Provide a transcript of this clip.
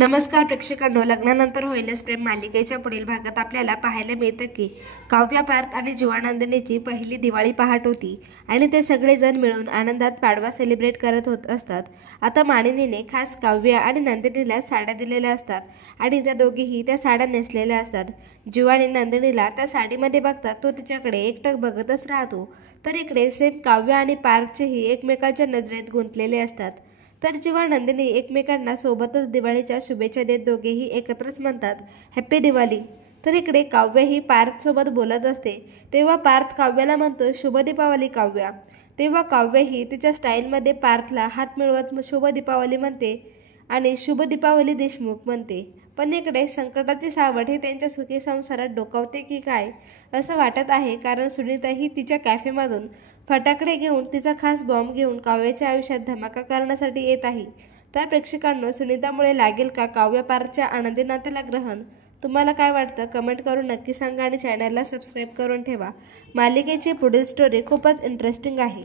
नमस्कार प्रेक्षकांनो, लग्नानंतर होईलच प्रेम मालिकेच्या पुढील भागात आपल्याला पाहायला मिळतं की काव्या, पार्थ आणि जीवानंदिनीची पहिली दिवाळी पहाट होती आणि ते सगळेजण मिळून आनंदात पाडवा सेलिब्रेट करत होत असतात। आता मानिनीने खास काव्या आणि नंदिनीला साड्या दिलेल्या असतात आणि त्या दोघीही त्या साड्या नेसलेल्या असतात। जीवा आणि नंदिनीला त्या साडीमध्ये बघतात तो तिच्याकडे एकटक बघतच राहतो, तर इकडे सेम काव्या आणि पार्थचेही एकमेकांच्या नजरेत गुंतलेले असतात। तर जेव्हा नंदिनी एकमेकांना सोबतच दिवाळीच्या शुभेच्छा देत दोघेही एकत्रच म्हणतात हॅपी दिवाळी। तर इकडे काव्य ही पार्थ सोबत बोलत असते तेव्हा पार्थ काव्याला म्हणतो शुभ दीपावली काव्या। तेव्हा काव्य ही तिच्या स्टाईलमध्ये पार्थला हात मिळवत शुभ दीपावली म्हणते आणि शुभ दीपावली देशमुख म्हणते। पण इकडे संकटाची सावट ही त्यांच्या सुखी संसारात डोकावते की काय असं वाटत आहे, कारण सुनीता ही तिच्या कॅफेमधून फटाकडे घेऊन तिचा खास बॉम्ब घेऊन काव्याच्या आयुष्यात धमाका करण्यासाठी येत आहे। त्या प्रेक्षकांना सुनीतामुळे लागेल का काव्य पार्थच्या आनंदी नात्याला ग्रहण? तुम्हाला काय वाटतं कमेंट करून नक्की सांगा आणि चॅनलला सबस्क्राईब करून ठेवा। मालिकेची पुढील स्टोरी खूपच इंटरेस्टिंग आहे।